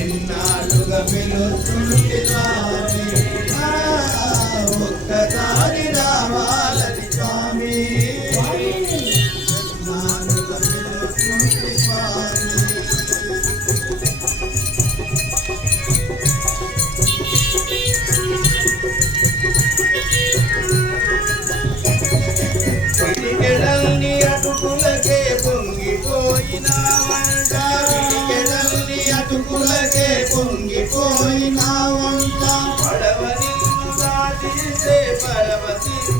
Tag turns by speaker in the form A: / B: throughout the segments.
A: ఎన్నాళ్ళుగా పిలుస్తుంటే Bahasa Bahasa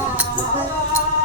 A: you.